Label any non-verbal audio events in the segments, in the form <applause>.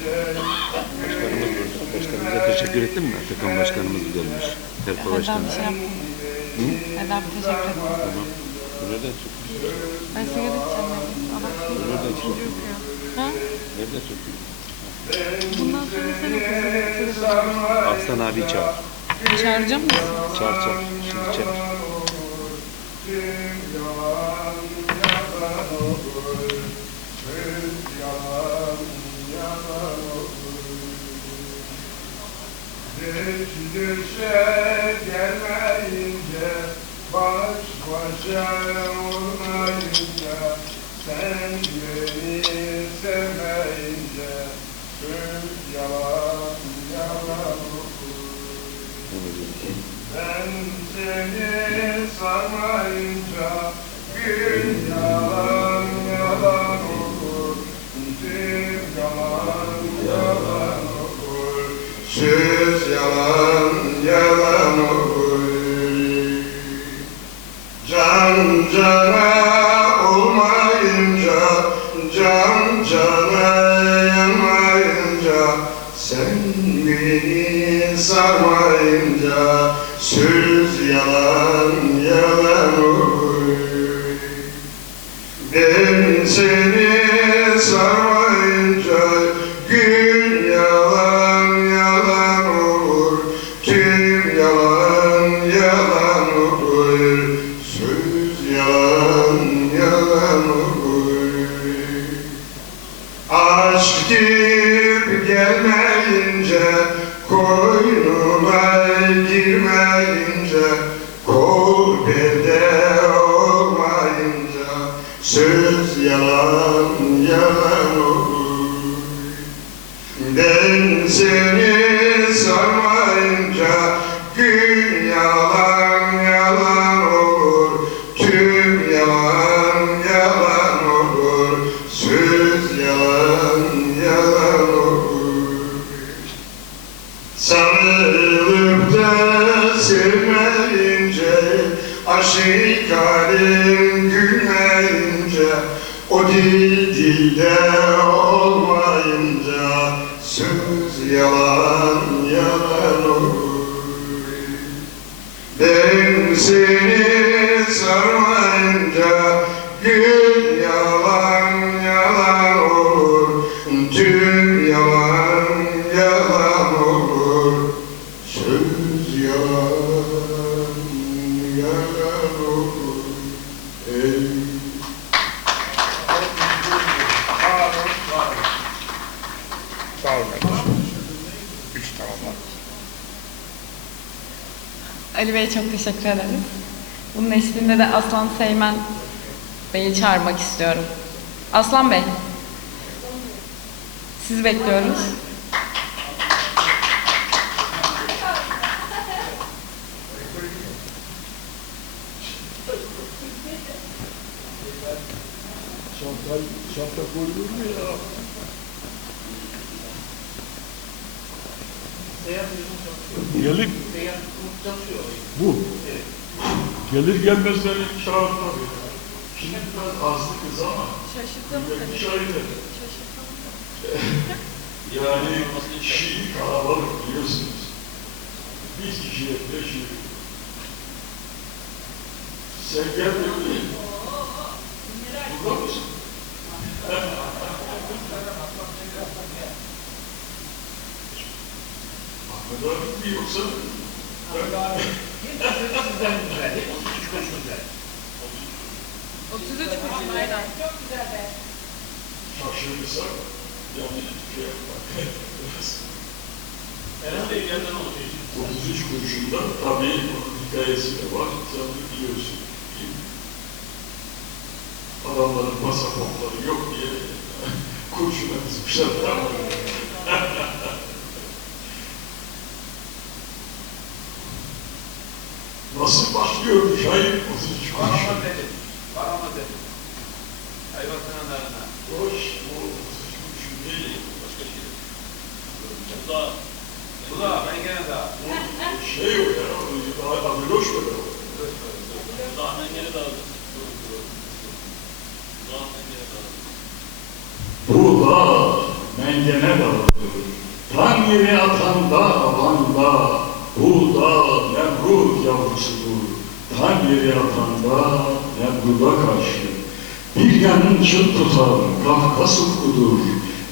Başkanımız burada. Başkanımıza teşekkür ettin mi? Atakan başkanımız gelmiş. Terpa başkanımız. şey yapmadım. Neden bir teşekkür ederim. Tamam. Nereden çıktı? Ben sigara içeceğim çıktı? okuyor. Ha? Nereden çıktı? Bundan sonra sen. Sigara Aslan abi çağır. Çağıracağım mısın? Çağır çağır. Şimdi çağır. Hiç düşe gelmeyince Baş başa olmayınca Sen beni sevmeyince Söz yalan olur Ben seni sarmayınca Gün yalan yalan olur Can cana olmayınca Can cana yanmayınca Sen beni sarmayınca Söz yalan yalan olur Ben seni gibi gelmeyince Koynuma girmeyince Kol belde olmayınca Söz yalan yalan olur. Ben seni teşekkür ederiz. Bunun eşliğinde de Aslan Seymen Bey'i çağırmak istiyorum. Aslan Bey. Sizi bekliyoruz. Şanta, şanta koyulur mu ya? Gelip bu. Gelir gelmez beni çağırdılar. Şimdi biraz azlı kız ama Şaşırttım bir şöyle. Yani Şii kalabalık biliyorsunuz. Biz kişiye beş yıl. Sen gel dedi. Burada mısın? <laughs> Abi mi yoksa? Sizden güzel, 33 kuruş güzel. 33 kurşun aynen. Şaşırırsak yani şey yapmak. Herhalde yerden olacak. 33 kuruşunda tabii onun hikayesi de var. Sen de biliyorsun. Adamların masa popları yok diye kurşuna dizmişler. Nasıl başlıyordu şair 33 kuruş? Parama dedim. Parama dedim. Hayvatın anlarına. Hoş, o 33 kuruşun değil. Başka şey. Bu da, bu da ben gene daha. O şey o ya, daha abiloş böyle o. Bu da hemen geri dağıldı. Bu da hemen geri dağıldı. Bu da mengene dağılır. Tam yere atan da alanda, bu da Nemrut yavrusudur. Tam yere atan da Nemrut'a karşı. Bir yanın çıl tutar, Kafkas ufkudur.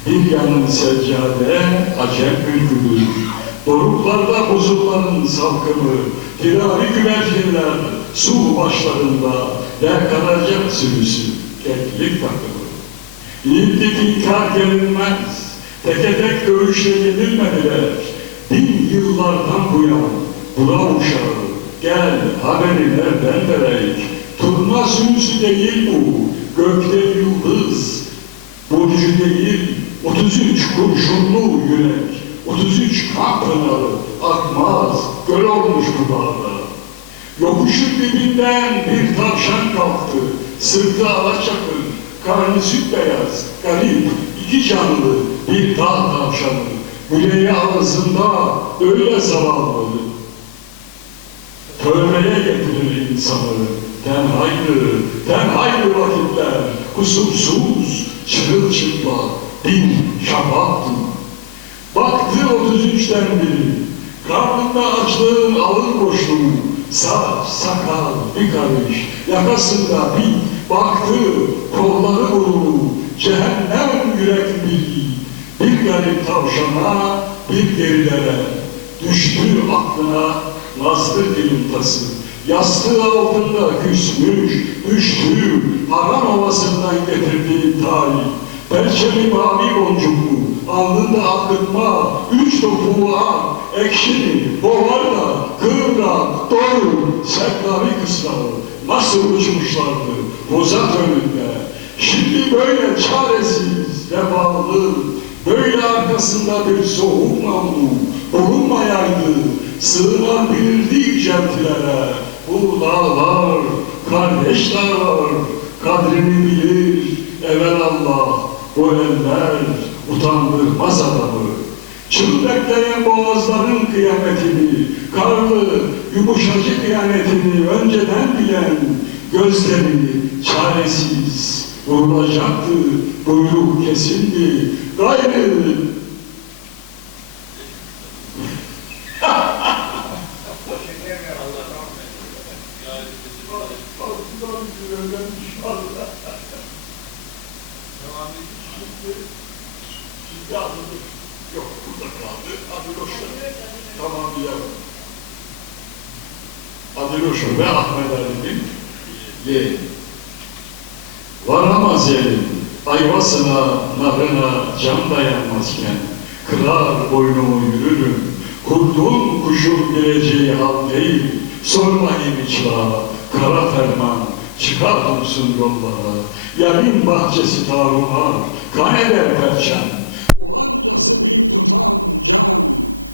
Bir yanın seccade, acem ülküdür. Doruklarda buzulların salkımı, firari güvercinler, su başlarında, yer karacak sürüsü, keklik takımı. İyilik inkar gelinmez, teke tek dövüşle yenilmediler. Bin yıllardan bu yana, bura uşağı, gel haberi nereden vereyik. Turna sürüsü değil bu, gökte yıldız, burcu değil, 33 kurşunlu yürek, 33 kan pınarı akmaz, göl olmuş bu dağda. Yokuşun dibinden bir tavşan kalktı, sırtı alaçakır, karnı süt beyaz, garip, iki canlı bir dağ tavşanı. Yüreği ağzında öyle zavallı, Tövbeye getirir insanı, tenhaylı, tenhaylı vakitler, kusursuz, çırılçıplak, bir şafaktı. Baktı 33'ten biri, karnında açlığın ağır boşluğu, saç, sakal, bir karış, yakasında bir baktı, kolları vurulu, cehennem yürek bir, bir garip tavşana, bir gerilere, düştü aklına nazlı dilim tası, yastığı altında küsmüş, düştü, haram havasından getirdiği talih, Perçemi mavi boncuklu, alnında akıtma, üç topuğu ak, ekşili, bovarla, kıvra, doğru, sertlavi kısrağı, nasıl uçmuşlardı? Bozat önünde. Şimdi böyle çaresiz, vebalı, böyle arkasında bir soğuk namlu, bulunmayaydı, sığınabilirdi cemtilere. Bu dağlar, kardeş dağlar, kadrini bilir, evelallah, o eller utandırmaz adamı. Çıl bekleyen boğazların kıyametini, karlı, yumuşacık kıyametini önceden bilen gözleri çaresiz vurulacaktı, buyruk kesindi. Gayrı yok burada kaldı. Adiloş'ta tamam diyelim. Adiloş'u ve Ahmet Ali'nin yeğeni. Varamaz yerim, ayvasına, narına can dayanmazken, kırar boynumu yürürüm, kurduğum kuşun geleceği hal değil, sormayın içla, kara ferman, çıkar dursun yollara, yarın bahçesi tarumar, kan eder perçem, Ulancası bir tutan can,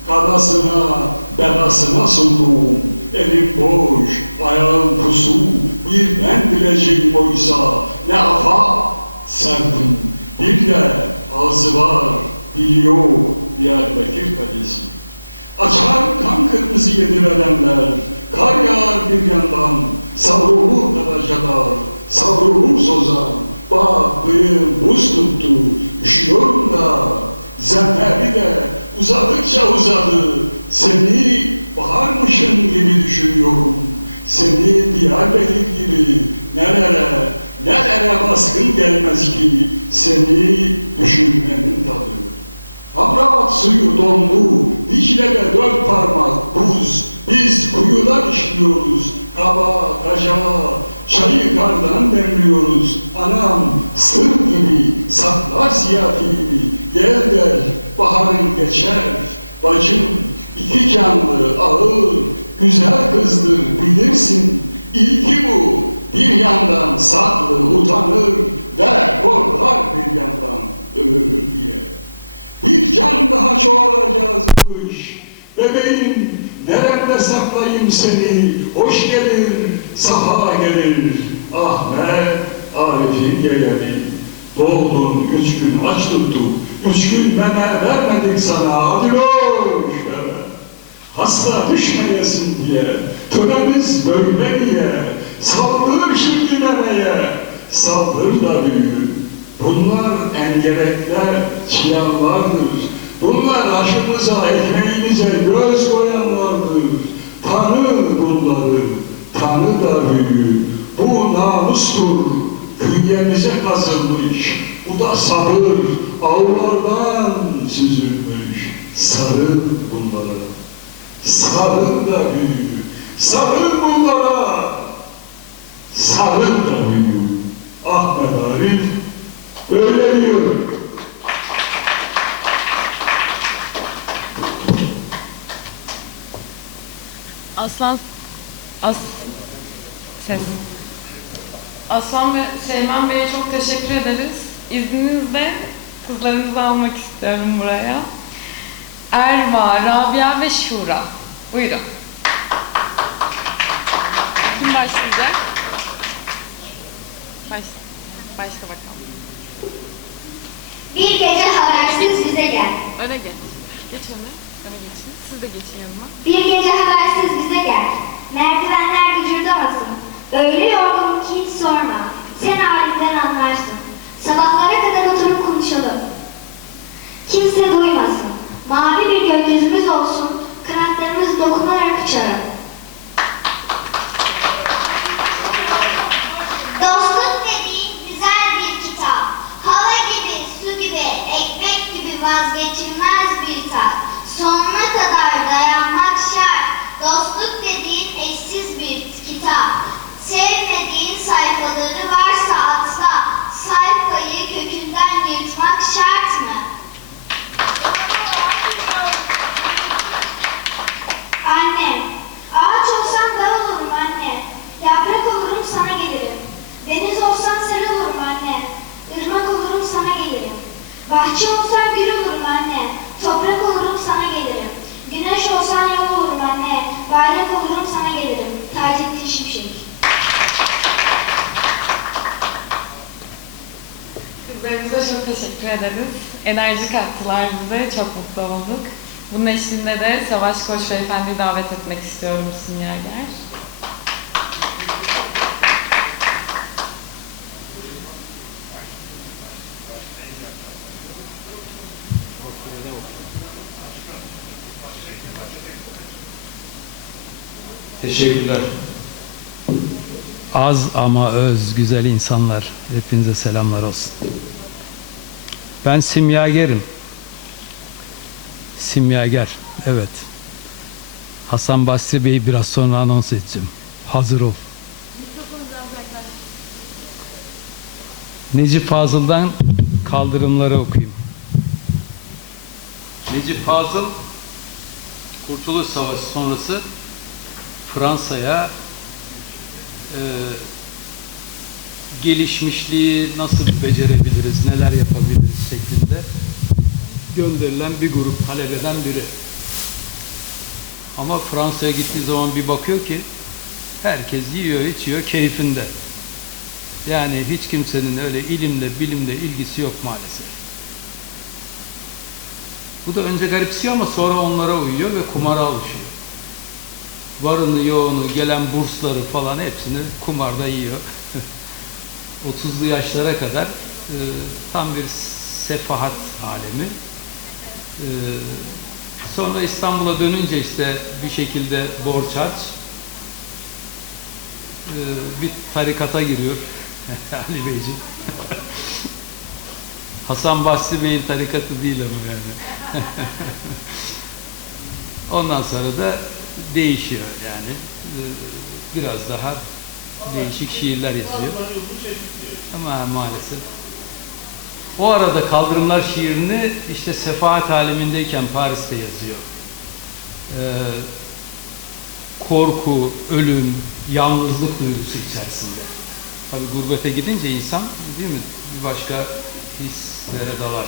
kadasına, belasına sunduğum, elim boş, ayağım pusu, bir ben bileceğim oysa, ne afa serpin, bir de ağzı var, dili yok, Diyarbakır kalesi. Açar kan kırmızı yedirelenler, kar yağar bir yandan, savrulur daracalar, savrulur sozan, bak bıyığım buz tuttu, üşüyorum da, zemheri de uzadıkça uzadı, seni baharmışın gibi düşünüyorum, seni Diyarbakır gibi nelere, nelere baskın gelmez ki, seni düşünmenin tadı. Hamrabat suyu dondu, Dicle'de dört parmak buz, biz kuyudan işliyoruz, kaba, kaca, çayı kardan demliyoruz. Anam sır gibi saklar ziyaretini, gel der, baharın geçer. Bacım iki canlı, ağır, güzel kızdır bilirsin. İlki bu, bir yandan saklı, utanır ve korkar bir yandan ömür diye. Bir can daha çoğalacağız bu kış. Bebeğim nerede saklayayım seni? Hoş gelir, safa gelir. Ahmet Arif'in geleni. Doğdun üç gün aç tuttuk. Üç gün meme vermedik sana. Hadi koş. Hasta düşmeyesin diye. Töremiz böyle diye. Saldır şimdi memeye. Saldır da büyür. Bunlar engerekler, çıyanlardır. Bunlar aşımıza, ekmeğimize göz koyanlardır. Tanı bunları, tanı da büyü. Bu namustur, künyemize kazınmış. Bu da sabır, avlardan süzülmüş. Sarıl bunlara, sarıl da büyü. Sarıl bunlara, sarıl da büyü. Ahmet Arif öyle diyor. Aslan As ses. Aslan ve Seymen Bey'e çok teşekkür ederiz. İzninizle kızlarınızı almak istiyorum buraya. Erva, Rabia ve Şura. Buyurun. Kim başlayacak? Baş, başla bakalım. Bir gece habersiz bize gel. Öne geç. Geç öne. Öne geçin. Siz de geçin yanıma. Bir gece habersiz bize gel. Merdivenler gıcırdamasın. Öyle yorgunum ki hiç sorma. Sen halinden anlarsın. Sabahlara kadar oturup konuşalım. Kimse duymasın. Mavi bir gökyüzümüz olsun. Kanatlarımız dokunarak uçarım. Dostluk dediğin güzel bir kitap. Hava gibi, su gibi, ekmek gibi vazgeçilmez bir tat. Sonuna kadar dayanmak şart. Dostluk dediğin eşsiz bir kitap. Sevmediğin sayfaları varsa atla. Sayfayı kökünden yırtmak şart mı? Anne, ağaç olsam dağ olurum anne. Yaprak olurum sana gelirim. Deniz olsan sel olurum anne. Irmak olurum sana gelirim. Bahçe olsan gül olurum anne. Toprak olurum sana gelirim. Güneş olsan yol olurum anne. Bayrak olurum sana gelirim. Taceddin Şimşek. Kızlarımıza çok teşekkür ederiz. Enerji kattılar bize. Çok mutlu olduk. Bunun eşliğinde de Savaş Koç Beyefendi'yi davet etmek istiyorum Simyager. Teşekkürler. Az ama öz güzel insanlar. Hepinize selamlar olsun. Ben simyagerim. Simyager, evet. Hasan Basri Bey'i biraz sonra anons edeceğim. Hazır ol. Necip Fazıl'dan kaldırımları okuyayım. Necip Fazıl Kurtuluş Savaşı sonrası Fransa'ya e, gelişmişliği nasıl becerebiliriz, neler yapabiliriz şeklinde gönderilen bir grup talebeden biri. Ama Fransa'ya gittiği zaman bir bakıyor ki herkes yiyor, içiyor, keyfinde. Yani hiç kimsenin öyle ilimle, bilimle ilgisi yok maalesef. Bu da önce garipsiyor ama sonra onlara uyuyor ve kumara alışıyor varını yoğunu gelen bursları falan hepsini kumarda yiyor. <laughs> 30'lu yaşlara kadar e, tam bir sefahat alemi. E, sonra İstanbul'a dönünce işte bir şekilde borç harç e, bir tarikata giriyor <laughs> Ali Beyciğim. <laughs> Hasan Basri Bey'in tarikatı değil ama yani. Ondan sonra da değişiyor yani. Ee, Biraz daha değişik şiirler yazıyor. Ama maalesef. O arada Kaldırımlar şiirini işte sefahat alemindeyken Paris'te yazıyor. Ee, korku, ölüm, yalnızlık duygusu içerisinde. Tabi gurbete gidince insan değil mi bir başka hislere dalar.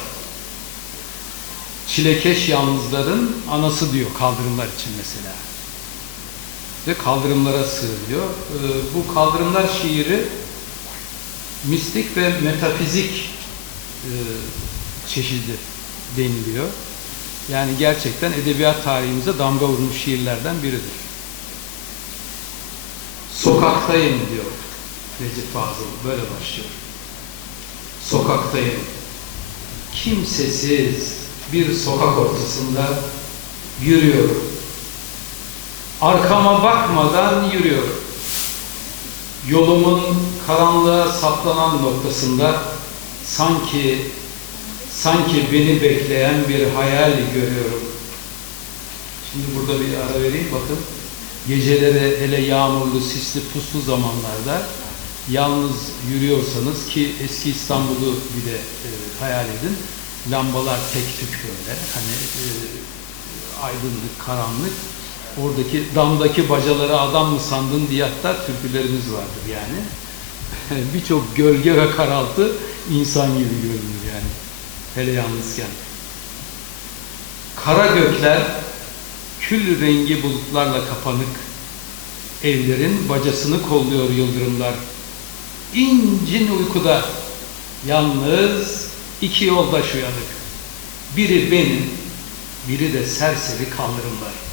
Çilekeş yalnızların anası diyor kaldırımlar için mesela. Ve kaldırımlara sığınıyor. Ee, bu kaldırımlar şiiri mistik ve metafizik e, çeşidi deniliyor. Yani gerçekten edebiyat tarihimize damga vurmuş şiirlerden biridir. Sokaktayım diyor Recep Fazıl. Böyle başlıyor. sokaktayım. Kimsesiz bir sokak ortasında yürüyorum. Arkama bakmadan yürüyorum. Yolumun karanlığa saplanan noktasında sanki sanki beni bekleyen bir hayal görüyorum. Şimdi burada bir ara vereyim bakın. Geceleri hele yağmurlu, sisli, puslu zamanlarda yalnız yürüyorsanız ki eski İstanbul'u bir de e, hayal edin. Lambalar tek tük böyle hani e, aydınlık, karanlık. Oradaki damdaki bacaları adam mı sandın diye hatta türkülerimiz vardır yani. <laughs> Birçok gölge ve karaltı insan gibi görünür yani. Hele yalnızken. Kara gökler kül rengi bulutlarla kapanık. Evlerin bacasını kolluyor yıldırımlar. İncin uykuda yalnız iki yoldaş uyanık. Biri benim, biri de serseri kaldırımlar.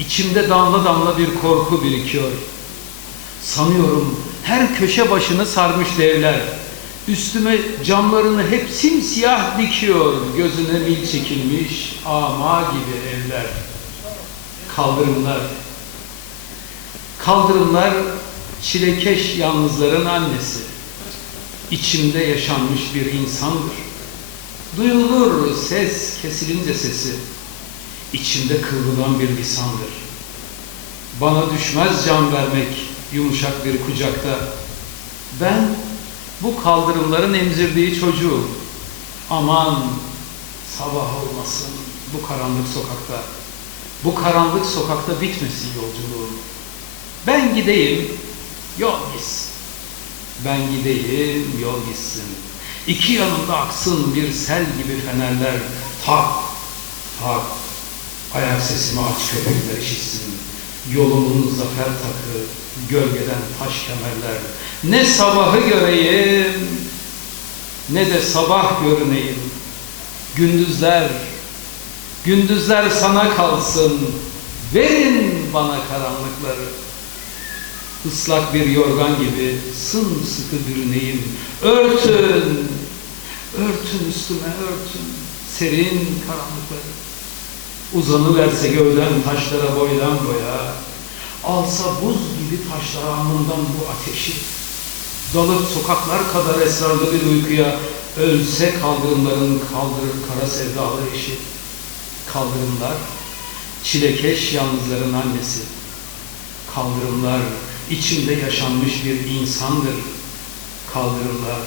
İçimde damla damla bir korku birikiyor. Sanıyorum her köşe başını sarmış devler. Üstüme camlarını hep simsiyah dikiyor. Gözüne mil çekilmiş ama gibi evler. Kaldırımlar. Kaldırımlar çilekeş yalnızların annesi. İçimde yaşanmış bir insandır. Duyulur ses kesilince sesi. İçimde kıvrılan bir lisandır. Bana düşmez can vermek yumuşak bir kucakta. Ben bu kaldırımların emzirdiği çocuğum. Aman sabah olmasın bu karanlık sokakta. Bu karanlık sokakta bitmesin yolculuğum. Ben gideyim, yol gitsin. Ben gideyim, yol gitsin. İki yanımda aksın bir sel gibi fenerler. Tak, tak. Ayak sesimi aç köpekler işitsin. Yolumun zafer takı, gölgeden taş kemerler. Ne sabahı göreyim, ne de sabah görüneyim. Gündüzler, gündüzler sana kalsın. Verin bana karanlıkları. Islak bir yorgan gibi sımsıkı bürüneyim. Örtün, örtün üstüme örtün. Serin karanlıkları. Uzanıverse gövden taşlara boydan boya. Alsa buz gibi taşlar alnından bu ateşi. Dalıp sokaklar kadar esrarlı bir uykuya. Ölse kaldırımların kaldırır kara sevdalı eşi. Kaldırımlar, çilekeş yalnızların annesi. Kaldırımlar, içinde yaşanmış bir insandır. Kaldırımlar,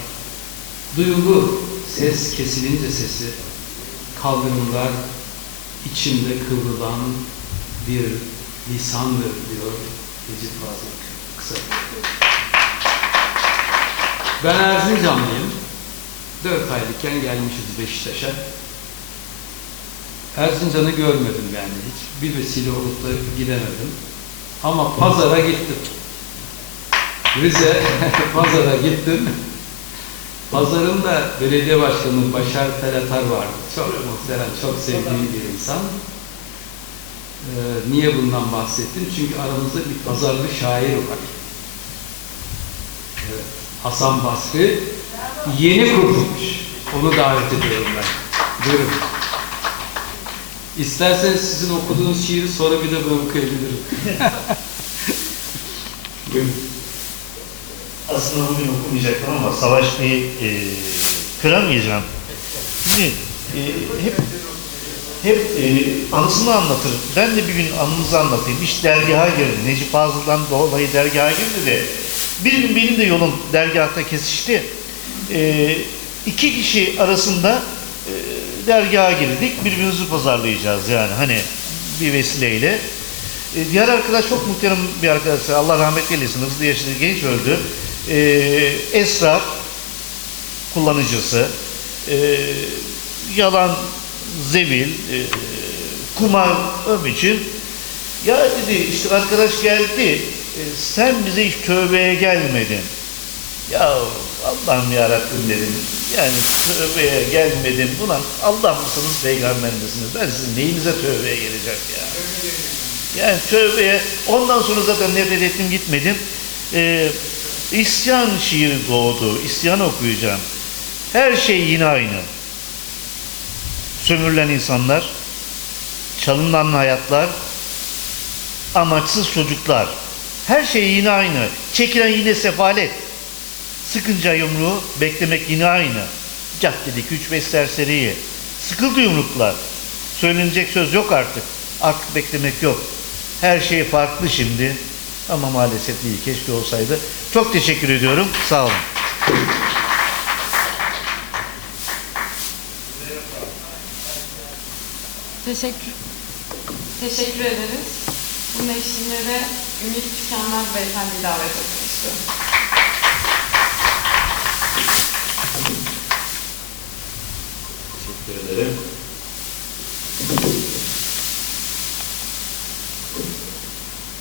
duyulur ses kesilince sesi. Kaldırımlar, içimde kıvrılan bir lisandır diyor Necip Fazıl kısa. Ben Erzincanlıyım. Dört aylıkken gelmişiz Beşiktaş'a. Erzincan'ı görmedim yani hiç. Bir vesile olup da gidemedim. Ama pazara gittim. Rize <laughs> pazara gittim. Pazarında belediye başkanı Başar Telatar vardı. Çok muhterem, çok sevdiğim bir insan. Ee, niye bundan bahsettim? Çünkü aramızda bir pazarlı şair var. Evet, Hasan Basri yeni kurulmuş. Onu davet ediyorum ben. Buyurun. İsterseniz sizin okuduğunuz şiiri sonra bir de ben okuyabilirim. <laughs> Buyurun. Aslında bugün okumayacaktım ama Savaş Bey'i e, kıramayacağım. Şimdi e, hep hep e, anısını anlatır. Ben de bir gün anımızı anlatayım. İş dergaha girdi. Necip Fazıl'dan dolayı dergaha girdi de bir gün benim de yolum dergahta kesişti. E, iki kişi arasında e, dergaha girdik. Birbirimizi pazarlayacağız yani hani bir vesileyle. E, diğer arkadaş çok muhterem bir arkadaş. Allah rahmet eylesin. Hızlı yaşlı genç öldü. E, esrar kullanıcısı. E, yalan, zevil, e, kumar ön için. Ya dedi işte arkadaş geldi. e, sen bize hiç tövbeye gelmedin. Ya Allah'ım yarabbim dedim. Yani tövbeye gelmedim. Ulan Allah mısınız peygamber misiniz? Ben sizin neyinize tövbeye geleceğim ya. Yani tövbeye ondan sonra zaten nefret ettim gitmedim. Ee, İsyan şiiri doğdu. İsyan okuyacağım. Her şey yine aynı. Sömürülen insanlar, çalınan hayatlar, amaçsız çocuklar. Her şey yine aynı. Çekilen yine sefalet. Sıkınca yumruğu beklemek yine aynı. Caddedeki üç beş serseriyi. Sıkıldı yumruklar. Söylenecek söz yok artık. Artık beklemek yok. Her şey farklı şimdi. Ama maalesef değil. Keşke olsaydı. Çok teşekkür ediyorum. Sağ olun. Teşekkür, teşekkür ederiz. Bunun eşliğinde de Ümit Tükenmez Beyefendi'yi davet etmek istiyorum. Teşekkür ederim.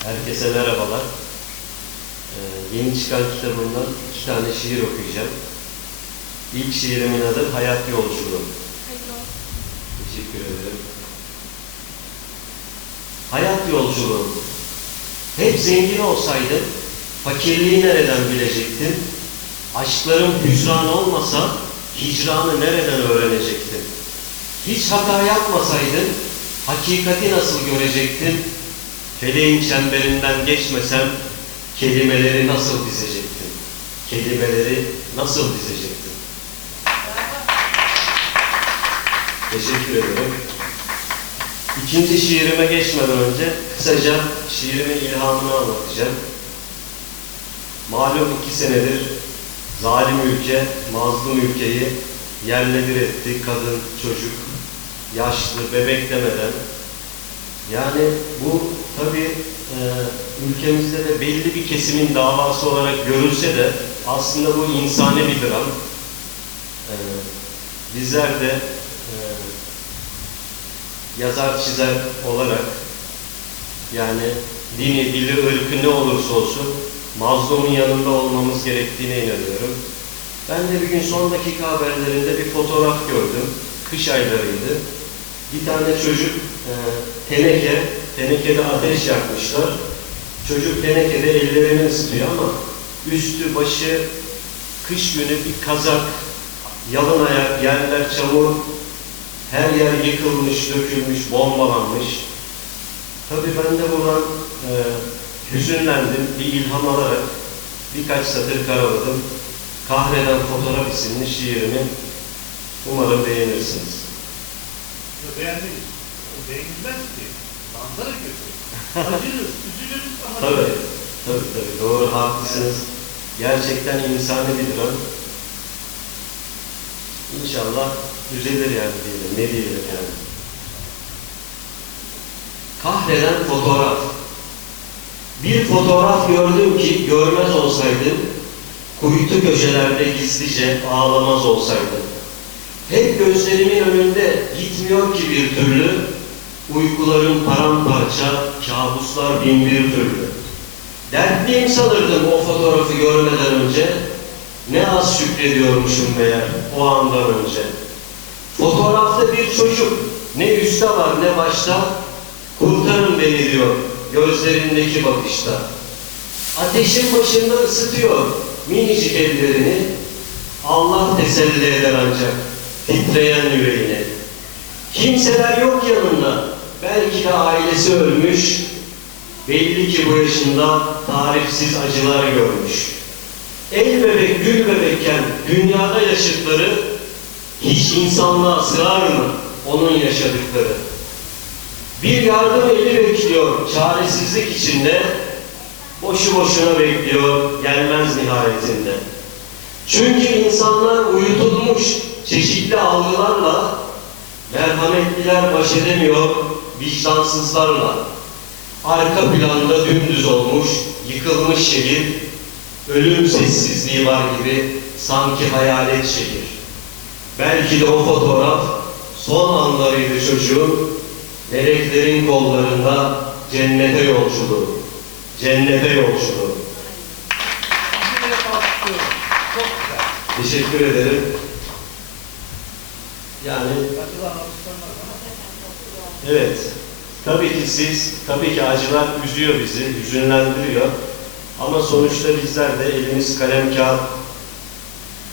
Herkese merhabalar. Ee, yeni çıkan kitabımdan iki tane şiir okuyacağım. İlk şiirimin adı Hayat Yolculuğu. Teşekkür ederim. Hayat yolculuğu. Hep zengin olsaydım, fakirliği nereden bilecektim? Aşklarım hüsran olmasa, hicranı nereden öğrenecektim? Hiç hata yapmasaydım, hakikati nasıl görecektim? Feleğin çemberinden geçmesem, kelimeleri nasıl dizecektim? Kelimeleri nasıl dizecektim? Teşekkür ederim. İkinci şiirime geçmeden önce kısaca şiirimin ilhamını anlatacağım. Malum iki senedir zalim ülke, mazlum ülkeyi yerle bir etti. Kadın, çocuk, yaşlı, bebek demeden. Yani bu tabii e, ülkemizde de belli bir kesimin davası olarak görülse de aslında bu insani bir dram. E, bizler de e, yazar çizer olarak yani dini, dili, ırkı ne olursa olsun mazlumun yanında olmamız gerektiğine inanıyorum. Ben de bir gün son dakika haberlerinde bir fotoğraf gördüm. Kış aylarıydı. Bir tane çocuk e, teneke, tenekede ateş yakmışlar. Çocuk tenekede ellerini ısıtıyor ama üstü başı kış günü bir kazak, yalın ayak, yerler çamur, her yer yıkılmış, dökülmüş, bombalanmış. Tabii ben de buradan e, hüzünlendim, bir ilham alarak birkaç satır karaladım. Kahreden Fotoğraf isimli şiirimi umarım beğenirsiniz. Beğenmeyiz. O beğenilmez ki. Manzara kötü. <laughs> Acırız, üzülürüz ama Tabii, tabii tabii doğru haklısınız. Gerçekten insani bir dram. İnşallah düzelir yani diyelim. Ne diyelim yani. Kahreden fotoğraf. Bir fotoğraf gördüm ki görmez olsaydım, kuytu köşelerde gizlice ağlamaz olsaydım. Hep gözlerimin önünde gitmiyor ki bir türlü, uykularım paramparça, kabuslar bin bir türlü. Dertliyim sanırdım o fotoğrafı görmeden önce, ne az şükrediyormuşum meğer o andan önce. Fotoğrafta bir çocuk, ne üstte var ne başta, kurtarın beni diyor gözlerindeki bakışta. Ateşin başında ısıtıyor minicik ellerini, Allah teselli eder ancak titreyen yüreğini. Kimseler yok yanında, belki de ailesi ölmüş, belli ki bu yaşında tarifsiz acılar görmüş. El bebek, gül bebekken dünyada yaşıtları hiç insanlığa sığar mı onun yaşadıkları? Bir yardım eli bekliyor çaresizlik içinde, boşu boşuna bekliyor gelmez nihayetinde. Çünkü insanlar uyutulmuş çeşitli algılarla, merhametliler baş edemiyor vicdansızlarla. Arka planda dümdüz olmuş, yıkılmış şehir, ölüm sessizliği var gibi sanki hayalet şehir. Belki de o fotoğraf son anlarıydı çocuğun, meleklerin kollarında cennete yolculuğu. Cennete yolculuğu. Teşekkür ederim. Yani evet, tabii ki siz, tabii ki acılar üzüyor bizi, hüzünlendiriyor. Ama sonuçta bizler de elimiz kalem kağıt,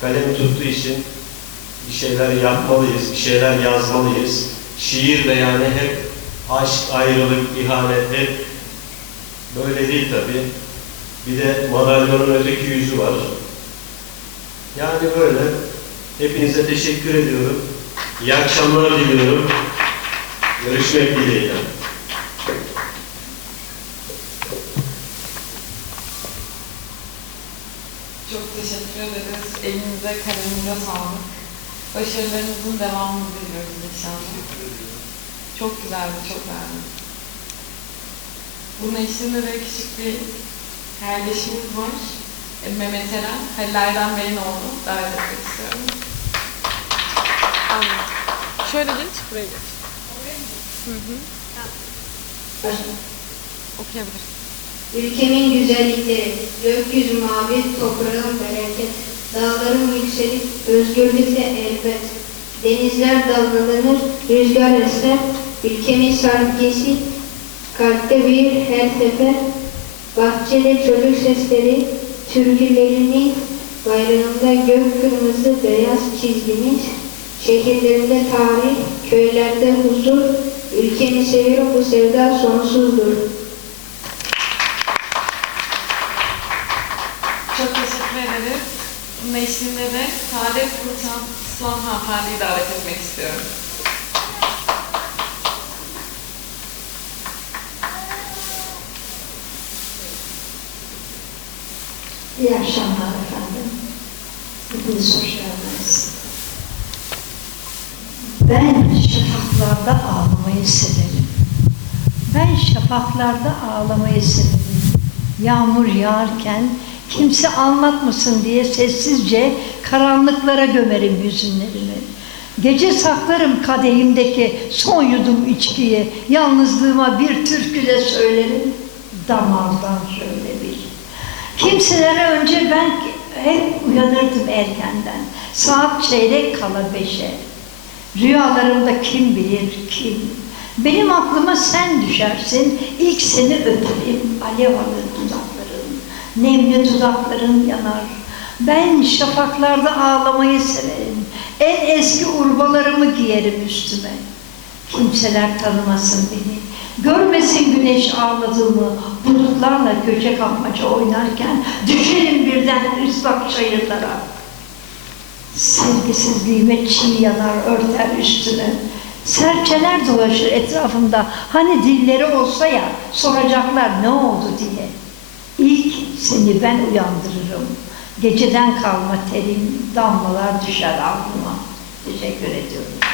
kalem tuttuğu için bir şeyler yapmalıyız, bir şeyler yazmalıyız. Şiir de yani hep aşk, ayrılık, ihanet hep böyle değil tabii. Bir de madalyonun öteki yüzü var. Yani böyle. Hepinize teşekkür ediyorum. İyi akşamlar diliyorum. Görüşmek dileğiyle. Teşekkür ederiz. Elinize, kalemize sağlık. Başarılarınızın devamını diliyoruz inşallah. Çok güzeldi, çok beğendim. Bunun eşliğinde de küçük bir kardeşimiz var. E, Mehmet Eren, Halil Erdem Bey'in oğlu. Davet etmek istiyorum. Anladım. Şöyle geç, buraya geç. Hı hı. Okuyabilirsin. Ülkemin güzellikleri, gökyüzü mavi, toprağın bereket, dağların yükselip özgürlükle elbet, denizler dalgalanır, rüzgar eser, ülkemin sargısı, kalpte büyür her sefer, bahçede çocuk sesleri, türkülerinin bayrağında gök kırmızı beyaz çizgimiz, şehirlerinde tarih, köylerde huzur, ülkemi seviyorum bu sevda sonsuzdur. Çok teşekkür ederiz. Bunun eşliğinde de Saadet Kurtan İslam hanımefendiyi davet etmek istiyorum. İyi akşamlar efendim. Hepiniz hoş geldiniz. Ben şafaklarda ağlamayı severim. Ben şafaklarda ağlamayı severim. Yağmur yağarken kimse anlatmasın diye sessizce karanlıklara gömerim hüzünlerimi. Gece saklarım kadehimdeki son yudum içkiyi, yalnızlığıma bir türkü de söylerim. Damardan şöyle bir. Kimselere önce ben hep uyanırdım erkenden. Saat çeyrek kala beşe. Rüyalarımda kim bilir kim. Benim aklıma sen düşersin, ilk seni öperim, alev alır dudakların, nemli dudakların yanar. Ben şafaklarda ağlamayı severim, en eski urbalarımı giyerim üstüme. Kimseler tanımasın beni, görmesin güneş ağladığımı, bulutlarla köşe kapmaca oynarken düşerim birden ıslak çayırlara. Sevgisizliğime çiğ yanar örter üstüne. Serçeler dolaşır etrafımda. Hani dilleri olsa ya soracaklar ne oldu diye. İlk seni ben uyandırırım. Geceden kalma terim, damlalar düşer aklıma. Teşekkür ediyorum.